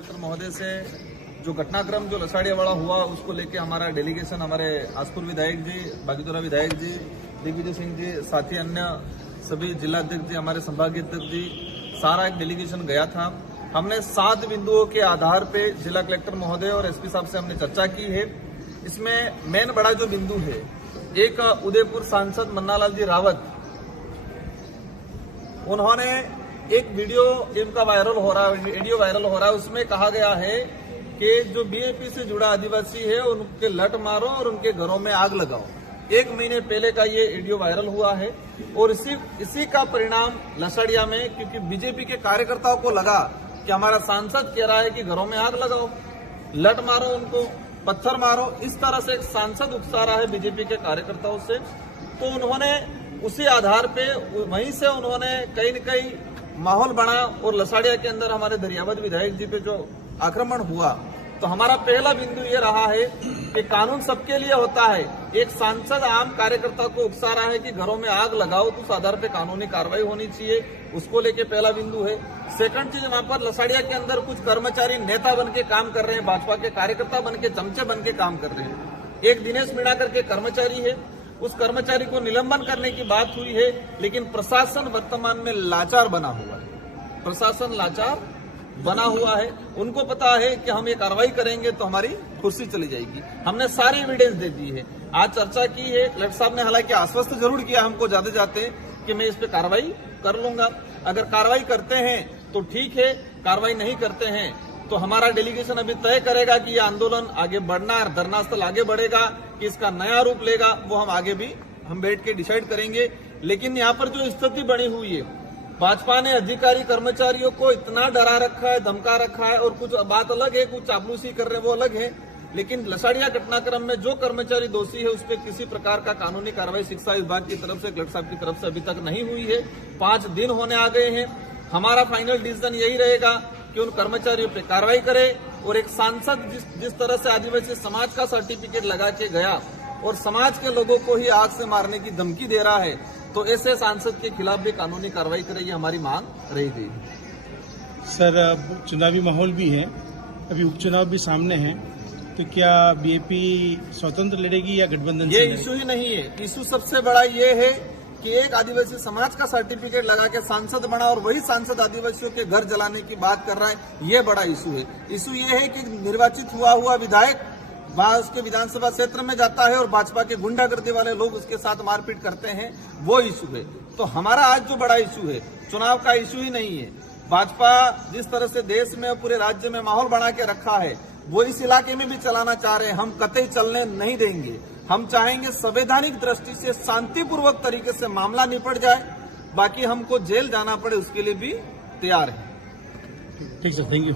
Collector महोदय से जो घटनाक्रम जो लसाड़ियावाड़ा हुआ उसको लेके हमारा डेलीगेशन हमारे आसपुर विधायक जी, बागीदोरा विधायक जी, दिग्विजय सिंह जी, साथी अन्य सभी जिलाध्यक्ष जी, हमारे संभागीय अध्यक्ष जी, सारा एक डेलीगेशन गया था। हमने 7 बिंदुओं के आधार पे जिला कलेक्टर महोदय और एसपी साहब से हमने चर्चा की है। इसमें मेन बड़ा जो बिंदु है, एक उदयपुर सांसद मन्नालाल जी रावत, उन्होंने एक वीडियो जिनका वायरल हो रहा है, उसमें कहा गया है कि जो बीएपी से जुड़ा आदिवासी है उनके लट मारो और उनके घरों में आग लगाओ। 1 महीने पहले का ये वीडियो वायरल हुआ है और इसी का परिणाम लसड़िया में, क्योंकि बीजेपी के कार्यकर्ताओं को लगा कि हमारा सांसद कह रहा है कि घरों में आग लगाओ, लट मारो, उनको पत्थर मारो, इस तरह से एक सांसद उकसा रहा है बीजेपी के कार्यकर्ताओं से। तो उन्होंने उसी आधार पे वहीं से उन्होंने कहीं न कहीं माहौल बना और लसाड़िया के अंदर हमारे दरियावद विधायक जी पे जो आक्रमण हुआ, तो हमारा पहला बिंदु ये रहा है कि कानून सबके लिए होता है। एक सांसद आम कार्यकर्ता को उकसा रहा है कि घरों में आग लगाओ, तो उस आधार पे कानूनी कार्रवाई होनी चाहिए, उसको लेके पहला बिंदु है। सेकंड चीज, वहां पर लसाड़िया के अंदर कुछ कर्मचारी नेता बन के काम कर रहे हैं, भाजपा के कार्यकर्ता बन के, चमचे बन के काम कर रहे हैं। एक दिनेश मीणा करके कर्मचारी है, उस कर्मचारी को निलंबन करने की बात हुई है, लेकिन प्रशासन वर्तमान में लाचार बना हुआ है। प्रशासन लाचार बना हुआ है, उनको पता है कि हम ये कार्रवाई करेंगे तो हमारी कुर्सी चली जाएगी। हमने सारी एविडेंस दे दी है, आज चर्चा की है। कलेक्टर साहब ने हालांकि आश्वस्त जरूर किया हमको जाते जाते कि मैं इस पे कार्रवाई कर लूंगा। अगर कार्रवाई करते हैं तो ठीक है, कार्रवाई नहीं करते हैं तो हमारा डेलीगेशन अभी तय करेगा कि यह आंदोलन आगे बढ़ना, धरना स्थल आगे बढ़ेगा कि इसका नया रूप लेगा, वो हम आगे भी हम बैठ के डिसाइड करेंगे। लेकिन यहाँ पर जो स्थिति बनी हुई है, भाजपा ने अधिकारी कर्मचारियों को इतना डरा रखा है, धमका रखा है, और कुछ बात अलग है, कुछ चापलूसी कर रहे हैं वो अलग है, लेकिन लसाड़िया घटनाक्रम में जो कर्मचारी दोषी है उस पर किसी प्रकार का कानूनी कार्रवाई शिक्षा विभाग की तरफ से, कलेक्टर साहब की तरफ से अभी तक नहीं हुई है। 5 दिन होने आ गए हैं। हमारा फाइनल डिसीजन यही रहेगा कि उन कर्मचारियों पे कार्रवाई करे, और एक सांसद जिस तरह से आदिवासी समाज का सर्टिफिकेट लगा के गया और समाज के लोगों को ही आग से मारने की धमकी दे रहा है, तो ऐसे सांसद के खिलाफ भी कानूनी कार्रवाई करे, ये हमारी मांग रहेगी। सर, चुनावी माहौल भी है, अभी उपचुनाव भी सामने है, तो क्या बीएपी स्वतंत्र लड़ेगी या गठबंधन? ये इशू ही नहीं है। इशू सबसे बड़ा ये है कि एक आदिवासी समाज का सर्टिफिकेट लगा के सांसद बना और वही सांसद आदिवासियों के घर जलाने की बात कर रहा है, ये बड़ा इशू है। इशू ये है कि निर्वाचित हुआ विधायक वहां उसके विधानसभा क्षेत्र में जाता है और भाजपा के गुंडागर्दी वाले लोग उसके साथ मारपीट करते हैं, वो इशू है। तो हमारा आज जो बड़ा इशू है, चुनाव का इशू ही नहीं है। भाजपा जिस तरह से देश में पूरे राज्य में माहौल बना के रखा है, वो इस इलाके में भी चलाना चाह रहे हैं, हम कतई चलने नहीं देंगे। हम चाहेंगे संवैधानिक दृष्टि से शांतिपूर्वक तरीके से मामला निपट जाए, बाकी हमको जेल जाना पड़े उसके लिए भी तैयार है। ठीक सर, थैंक यू।